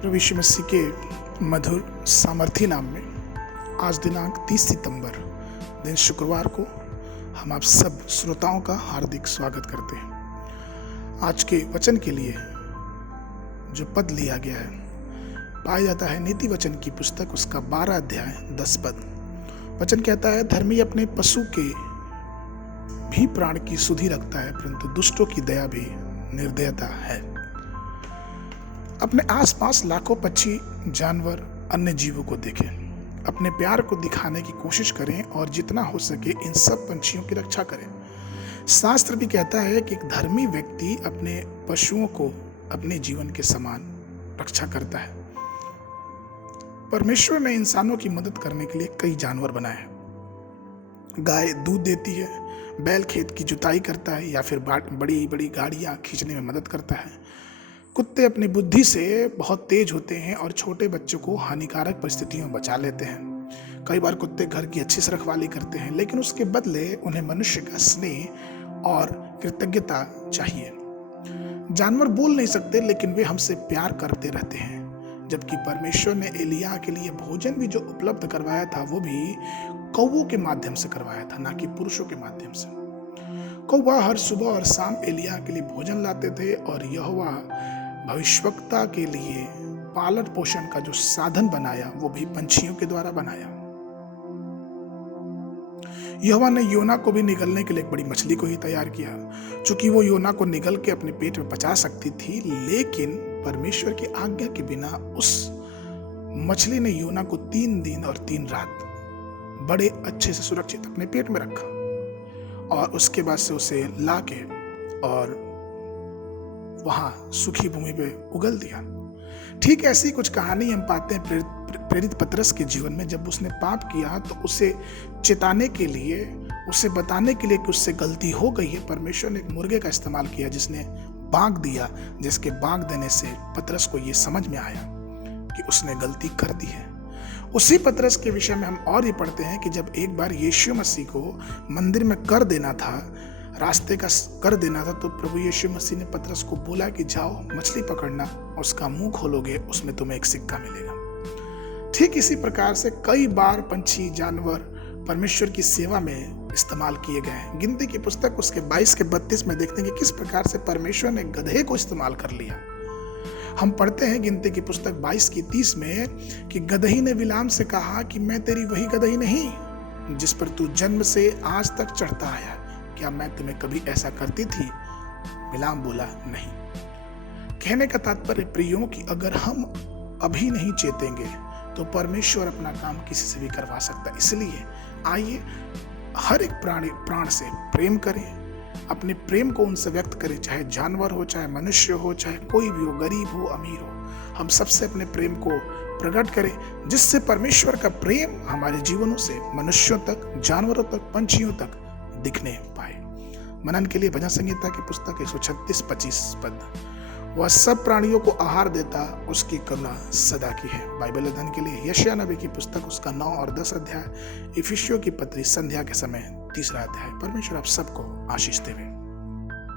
प्रभु यीशु मसीह के मधुर सामर्थी नाम में आज दिनांक 30 सितंबर दिन शुक्रवार को हम आप सब श्रोताओं का हार्दिक स्वागत करते हैं। आज के वचन के लिए जो पद लिया गया है पाया जाता है नीति वचन की पुस्तक उसका 12 अध्याय 10 पद। वचन कहता है, धर्मी अपने पशु के भी प्राण की सुधि रखता है, परंतु दुष्टों की दया भी निर्दयता है। अपने आसपास लाखों पक्षी, जानवर, अन्य जीवों को देखें, अपने प्यार को दिखाने की कोशिश करें और जितना हो सके इन सब पंछियों की रक्षा करें। शास्त्र भी कहता है कि एक धर्मी व्यक्ति अपने पशुओं को अपने जीवन के समान रक्षा करता है। परमेश्वर ने इंसानों की मदद करने के लिए कई जानवर बनाए हैं। गाय दूध देती है, बैल खेत की जुताई करता है या फिर बड़ी बड़ी गाड़ियां खींचने में मदद करता है। कुत्ते अपनी बुद्धि से बहुत तेज होते हैं और छोटे बच्चों को हानिकारक परिस्थितियों में बचा लेते हैं। कई बार कुत्ते घर की अच्छी से रखवाली करते हैं, लेकिन उसके बदले उन्हें मनुष्य का स्नेह और कृतज्ञता चाहिए। जानवर बोल नहीं सकते, लेकिन वे हमसे प्यार करते रहते हैं। जबकि परमेश्वर ने एलिय्याह के लिए भोजन भी जो उपलब्ध करवाया था वो भी कौवों के माध्यम से करवाया था, ना कि पुरुषों के माध्यम से। कौवा हर सुबह और शाम एलिय्याह के लिए भोजन लाते थे और यहोवा भविष्यवक्ता के लिए पालन पोषण का जो साधन बनाया वो भी पंछियों के द्वारा बनाया। यहोवा ने योना को भी निगलने के लिए एक बड़ी मछली को ही तैयार किया। चूंकि वो योना को निगल के अपने पेट में पचा सकती थी, लेकिन परमेश्वर की आज्ञा के बिना उस मछली ने योना को 3 दिन और 3 रात बड़े अच्छे से सुरक्षित अपने पेट में रखा और उसके बाद से उसे लाके और वहां सूखी भूमि पे उगल दिया। ठीक ऐसी कुछ कहानी हम पाते हैं प्रेरित पतरस के जीवन में। जब उसने पाप किया तो उसे चेताने के लिए, उसे बताने के लिए कि उससे गलती हो गई है, परमेश्वर ने एक मुर्गे का इस्तेमाल किया जिसने बांग दिया, जिसके बांग देने से पतरस को यह समझ में आया कि उसने गलती कर दी है। उसी पतरस के विषय में हम और ये पढ़ते हैं कि जब एक बार यीशु मसीह को मंदिर में कर देना था, रास्ते का कर देना था, तो प्रभु यीशु मसीह ने पतरस को बोला कि जाओ मछली पकड़ना, उसका मुंह खोलोगे, उसमें तुम्हें एक सिक्का मिलेगा। ठीक इसी प्रकार से कई बार पंछी, जानवर परमेश्वर की सेवा में इस्तेमाल किए गए हैं। गिनती की पुस्तक उसके 22 के 32 में देखते हैं कि किस प्रकार से परमेश्वर ने गधे को इस्तेमाल कर लिया। हम पढ़ते हैं गिनती की पुस्तक 22 की 30 में कि गदही ने बिलाम से कहा कि मैं तेरी वही गदही नहीं जिस पर तू जन्म से आज तक चढ़ता आया, क्या मैं तुम्हें कभी ऐसा करती थी? बिलाम बोला नहीं। कहने का तात्पर्य प्रियों कि अगर हम अभी नहीं चेतेंगे तो परमेश्वर अपना काम किसी से भी करवा सकता है। इसलिए आइए हर एक प्राण से प्रेम करें, अपने प्रेम को उनसे व्यक्त करें, चाहे जानवर हो, चाहे मनुष्य हो, चाहे कोई भी हो, गरीब हो, अमीर हो। हम सबसे अपने प्रेम को प्रकट करें, जिससे परमेश्वर का प्रेम हमारे जीवनों से मनुष्यों तक, जानवरों तक, पंछियों तक दिखने पाए। मनन के लिए भजन संहिता की पुस्तक 136-25 पद। वह सब प्राणियों को आहार देता, उसकी करुणा सदा की है। बाइबल अध्ययन के लिए यशायाह नबी की पुस्तक उसका 9 और 10 अध्याय, इफिसियों की पत्री संध्या के समय 3रा अध्याय। परमेश्वर आप सबको आशीष देवे।